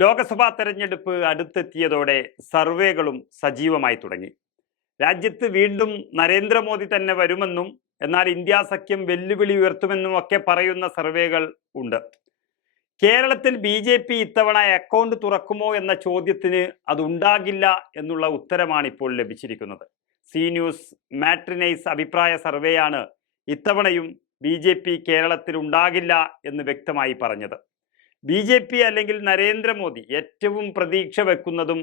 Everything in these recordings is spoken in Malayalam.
ലോക്സഭാ തെരഞ്ഞെടുപ്പ് അടുത്തെത്തിയതോടെ സർവേകളും സജീവമായി തുടങ്ങി. രാജ്യത്ത് വീണ്ടും നരേന്ദ്രമോദി തന്നെ വരുമെന്നും എന്നാൽ ഇന്ത്യ സഖ്യം വെല്ലുവിളി ഉയർത്തുമെന്നും ഒക്കെ പറയുന്ന സർവേകൾ ഉണ്ട്. കേരളത്തിൽ ബി ജെ പി ഇത്തവണ അക്കൗണ്ട് തുറക്കുമോ എന്ന ചോദ്യത്തിന് അതുണ്ടാകില്ല എന്നുള്ള ഉത്തരമാണ് ഇപ്പോൾ ലഭിച്ചിരിക്കുന്നത്. സി ന്യൂസ് മാട്രിനൈസ് അഭിപ്രായ സർവേയാണ് ഇത്തവണയും ബി ജെ പി കേരളത്തിൽ ഉണ്ടാകില്ല എന്ന് വ്യക്തമായി പറഞ്ഞത്. ബി ജെ പി അല്ലെങ്കിൽ നരേന്ദ്രമോദി ഏറ്റവും പ്രതീക്ഷ വെക്കുന്നതും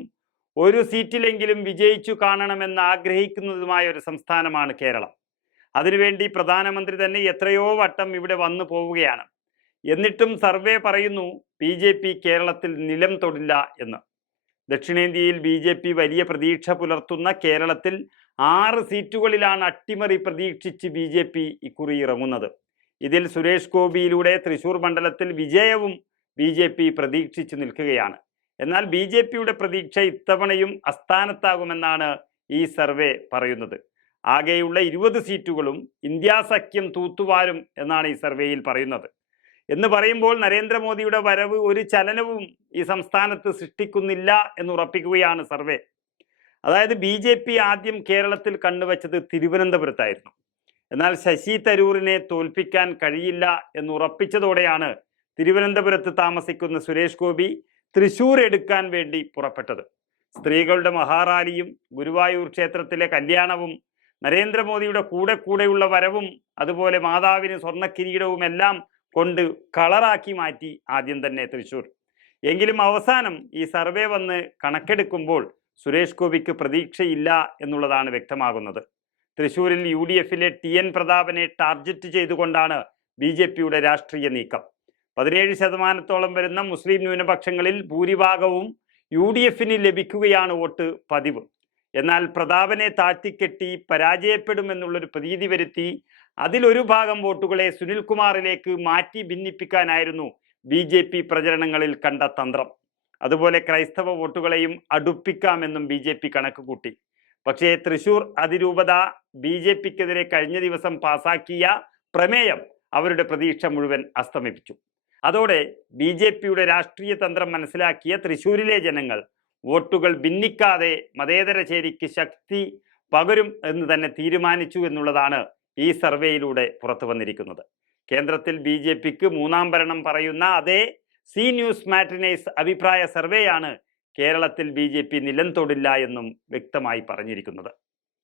ഒരു സീറ്റിലെങ്കിലും വിജയിച്ചു കാണണമെന്ന് ആഗ്രഹിക്കുന്നതുമായ ഒരു സംസ്ഥാനമാണ് കേരളം. അതിനുവേണ്ടി പ്രധാനമന്ത്രി തന്നെ എത്രയോ വട്ടം ഇവിടെ വന്നു പോവുകയാണ്. എന്നിട്ടും സർവേ പറയുന്നു ബി ജെ പി കേരളത്തിൽ നിലം തൊടില്ല എന്ന്. ദക്ഷിണേന്ത്യയിൽ ബി ജെ പി വലിയ പ്രതീക്ഷ പുലർത്തുന്ന കേരളത്തിൽ ആറ് സീറ്റുകളിലാണ് അട്ടിമറി പ്രതീക്ഷിച്ച് ബി ജെ പി ഇക്കുറി ഇറങ്ങുന്നത്. ഇതിൽ സുരേഷ് ഗോപിയിലൂടെ തൃശൂർ മണ്ഡലത്തിൽ വിജയവും ബി ജെ പി പ്രതീക്ഷിച്ചു നിൽക്കുകയാണ്. എന്നാൽ ബി ജെ പിയുടെ പ്രതീക്ഷ ഇത്തവണയും അസ്ഥാനത്താകുമെന്നാണ് ഈ സർവേ പറയുന്നത്. ആകെയുള്ള ഇരുപത് സീറ്റുകളും ഇന്ത്യ സഖ്യം തൂത്തുവാരും എന്നാണ് ഈ സർവേയിൽ പറയുന്നത്. എന്ന് പറയുമ്പോൾ നരേന്ദ്രമോദിയുടെ വരവ് ഒരു ചലനവും ഈ സംസ്ഥാനത്ത് സൃഷ്ടിക്കുന്നില്ല എന്ന് ഉറപ്പിക്കുകയാണ് സർവേ. അതായത് ബി ജെ പി ആദ്യം കേരളത്തിൽ കണ്ടുവച്ചത് തിരുവനന്തപുരത്തായിരുന്നു. എന്നാൽ ശശി തരൂരിനെ തോൽപ്പിക്കാൻ കഴിയില്ല എന്ന് ഉറപ്പിച്ചതോടെയാണ് തിരുവനന്തപുരത്ത് താമസിക്കുന്ന സുരേഷ് ഗോപി തൃശൂർ എടുക്കാൻ വേണ്ടി പുറപ്പെട്ടത്. സ്ത്രീകളുടെ മഹാറാലിയും ഗുരുവായൂർ ക്ഷേത്രത്തിലെ കല്യാണവും നരേന്ദ്രമോദിയുടെ കൂടെ കൂടെയുള്ള വരവും അതുപോലെ മാതാവിന് സ്വർണക്കിരീടവും എല്ലാം കൊണ്ട് കളറാക്കി മാറ്റി ആദ്യം തന്നെ തൃശൂർ. എങ്കിലും അവസാനം ഈ സർവേ വന്ന് കണക്കെടുക്കുമ്പോൾ സുരേഷ് ഗോപിക്ക് പ്രതീക്ഷയില്ല എന്നുള്ളതാണ് വ്യക്തമാകുന്നത്. തൃശൂരിൽ യു ഡി എഫിലെ ടി എൻ പ്രതാപനെ ടാർഗറ്റ് ചെയ്തുകൊണ്ടാണ് ബി ജെ പിയുടെ രാഷ്ട്രീയ നീക്കം. പതിനേഴ് ശതമാനത്തോളം വരുന്ന മുസ്ലിം ന്യൂനപക്ഷങ്ങളിൽ ഭൂരിഭാഗവും യു ഡി എഫിന് ലഭിക്കുകയാണ് വോട്ട് പതിവ്. എന്നാൽ പ്രതാപനെ താഴ്ത്തിക്കെട്ടി പരാജയപ്പെടുമെന്നുള്ളൊരു പ്രതീതി വരുത്തി അതിലൊരു ഭാഗം വോട്ടുകളെ സുനിൽകുമാറിലേക്ക് മാറ്റി ഭിന്നിപ്പിക്കാനായിരുന്നു ബി ജെ പി പ്രചരണങ്ങളിൽ കണ്ട തന്ത്രം. അതുപോലെ ക്രൈസ്തവ വോട്ടുകളെയും അടുപ്പിക്കാമെന്നും ബി ജെ പി കണക്ക് കൂട്ടി പക്ഷേ തൃശൂർ അതിരൂപത ബി ജെ പിക്കെതിരെ കഴിഞ്ഞ ദിവസം പാസാക്കിയ പ്രമേയം അവരുടെ പ്രതീക്ഷ മുഴുവൻ അസ്തമിപ്പിച്ചു. അതോടെ ബി ജെ പിയുടെ രാഷ്ട്രീയ തന്ത്രം മനസ്സിലാക്കിയ തൃശൂരിലെ ജനങ്ങൾ വോട്ടുകൾ ഭിന്നിക്കാതെ മതേതര ചേരിക്ക് ശക്തി പകരും എന്ന് തന്നെ തീരുമാനിച്ചു എന്നുള്ളതാണ് ഈ സർവേയിലൂടെ പുറത്തു വന്നിരിക്കുന്നത്. കേന്ദ്രത്തിൽ ബി ജെ പിക്ക് മൂന്നാം ഭരണം പറയുന്ന അതേ സി ന്യൂസ് മാറ്റിനേഴ്സ് അഭിപ്രായ സർവേയാണ് കേരളത്തിൽ ബി ജെ പി നിലം തൊടില്ല എന്നും വ്യക്തമായി പറഞ്ഞിരിക്കുന്നത്.